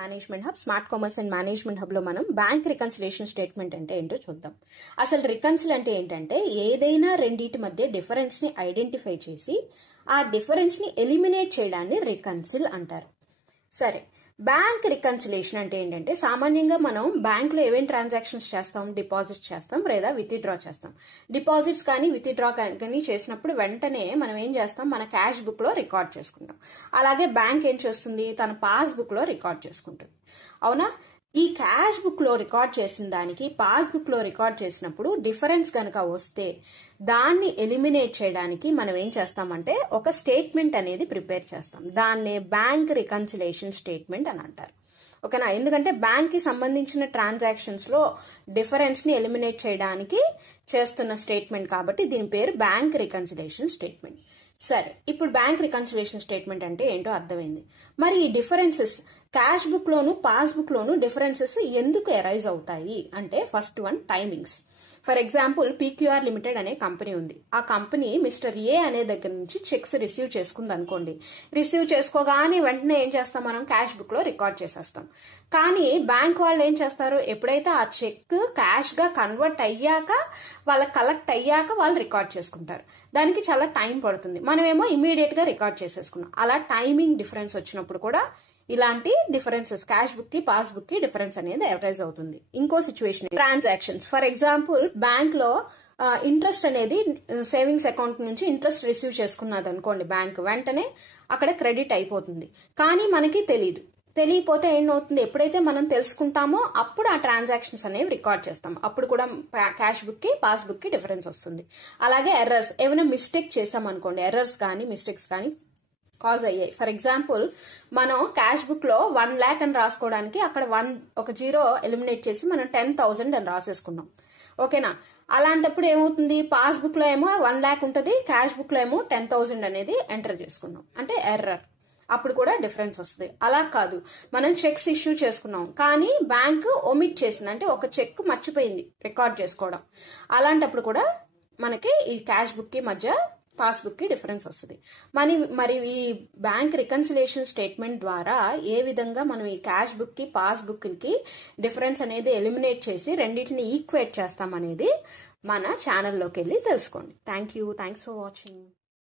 Management hub smart commerce and management hub లో మనం bank reconciliation statement అంటే ఏంటో చూద్దాం. అసలు రికన్సిల్ అంటే ఏంటంటే ఏదైనా రెండింటి మధ్య డిఫరెన్స్ ని ఐడెంటిఫై చేసి ఆ డిఫరెన్స్ ని ఎలిమినేట్ చేయడాన్ని రికన్సిల్ అంటారు. సరే, బ్యాంక్ రికన్సిలేషన్ అంటే ఏంటంటే సామాన్యంగా మనం బ్యాంక్ లో ఏమేమి ట్రాన్సాక్షన్స్ చేస్తాం, డిపాజిట్ చేస్తాం లేదా విత్డ్రా చేస్తాం. డిపాజిట్స్ కానీ విత్డ్రా కానీ చేసినప్పుడు వెంటనే మనం ఏం చేస్తాం, మన క్యాష్ బుక్ లో రికార్డ్ చేసుకుంటాం. అలాగే బ్యాంక్ ఏం చేస్తుంది, తన పాస్ బుక్ లో రికార్డ్ చేసుకుంటుంది. అవునా? ఈ క్యాష్ బుక్ లో రికార్డ్ చేసిన దానికి పాస్ బుక్ లో రికార్డ్ చేసినప్పుడు డిఫరెన్స్ కనుక వస్తే దాన్ని ఎలిమినేట్ చేయడానికి మనం ఏం చేస్తామంటే ఒక స్టేట్మెంట్ అనేది ప్రిపేర్ చేస్తాం. దాన్నే బ్యాంక్ రికన్సిలేషన్ స్టేట్మెంట్ అని అంటారు. ఓకేనా? ఎందుకంటే బ్యాంక్ కి సంబంధించిన ట్రాన్సాక్షన్స్ లో డిఫరెన్స్ ని ఎలిమినేట్ చేయడానికి చేస్తున్న స్టేట్మెంట్ కాబట్టి దీని పేరు బ్యాంక్ రికన్సిలేషన్ స్టేట్మెంట్. సరే, ఇప్పుడు బ్యాంక్ రికన్సిలేషన్ స్టేట్మెంట్ అంటే ఏంటో అర్థమైంది. మరి ఈ డిఫరెన్సెస్ క్యాష్ బుక్ లోను పాస్ బుక్ లోను డిఫరెన్సెస్ ఎందుకు అరైజ్ అవుతాయి అంటే first one, timings. For example PQR limited అనే కంపెనీ ఉంది. ఆ కంపెనీ మిస్టర్ ఏ అనే దగ్గర నుంచి చెక్స్ రిసీవ్ చేసుకుంది అనుకోండి. రిసీవ్ చేసుకోగానే వెంటనే ఏం చేస్తాం, మనం క్యాష్ బుక్ లో రికార్డ్ చేసేస్తాం. కానీ బ్యాంక్ వాళ్ళు ఏం చేస్తారు, ఎప్పుడైతే ఆ చెక్ క్యాష్ గా కన్వర్ట్ అయ్యాక వాళ్ళకి కలెక్ట్ అయ్యాక వాళ్ళు రికార్డ్ చేసుకుంటారు. దానికి చాలా టైం పడుతుంది. మనమేమో ఇమీడియట్ గా రికార్డ్ చేసేసుకున్నాం. అలా టైమింగ్ డిఫరెన్స్ వచ్చినప్పుడు కూడా ఇలాంటి డిఫరెన్సెస్ క్యాష్ బుక్ కి పాస్ బుక్ కి డిఫరెన్స్ అనేది అరైజ్ అవుతుంది. ఇంకో situation transactions. For example bank లో ఇంట్రెస్ట్ అనేది సేవింగ్స్ అకౌంట్ నుంచి ఇంట్రెస్ట్ రిసీవ్ చేసుకున్నది అనుకోండి బ్యాంక్, వెంటనే అక్కడ క్రెడిట్ అయిపోతుంది. కానీ మనకి తెలియపోతే ఏమవుతుంది, ఎప్పుడైతే మనం తెలుసుకుంటామో అప్పుడు ఆ ట్రాన్సాక్షన్స్ అనేవి రికార్డ్ చేస్తాం. అప్పుడు కూడా క్యాష్ బుక్ కి పాస్ బుక్ కి డిఫరెన్స్ వస్తుంది. అలాగే ఎర్రర్స్, ఏమైనా మిస్టేక్ చేసాం అనుకోండి, ఎర్రర్స్ కానీ మిస్టేక్స్ కానీ కాజ్ అయ్యాయి. ఫర్ ఎగ్జాంపుల్ మనం క్యాష్ బుక్ లో 1 lakh అని రాసుకోవడానికి అక్కడ ఒక జీరో ఎలిమినేట్ చేసి మనం 10,000 అని రాసేసుకున్నాం. ఓకేనా? అలాంటప్పుడు ఏమవుతుంది, పాస్ బుక్ లో ఏమో 1 lakh ఉంటుంది, క్యాష్ బుక్ లో ఏమో 10,000 అనేది ఎంటర్ చేసుకున్నాం, అంటే ఎర్రర్. అప్పుడు కూడా డిఫరెన్స్ వస్తుంది. అలా కాదు, మనం చెక్స్ ఇష్యూ చేసుకున్నాం కానీ బ్యాంక్ ఒమిట్ చేసింది, అంటే ఒక చెక్ మర్చిపోయింది రికార్డ్ చేసుకోవడం. అలాంటప్పుడు కూడా మనకి ఈ క్యాష్ బుక్ కి మధ్య పాస్ బుక్ కి డిఫరెన్స్ వస్తుంది. మరి ఈ బ్యాంక్ రికన్సిలేషన్ స్టేట్మెంట్ ద్వారా ఏ విధంగా మనం ఈ క్యాష్ బుక్ కి పాస్ బుక్ కి డిఫరెన్స్ అనేది ఎలిమినేట్ చేసి రెండింటిని ఈక్వేట్ చేస్తాం అనేది మన ఛానల్లోకి వెళ్ళి తెలుసుకోండి. Thanks for watching.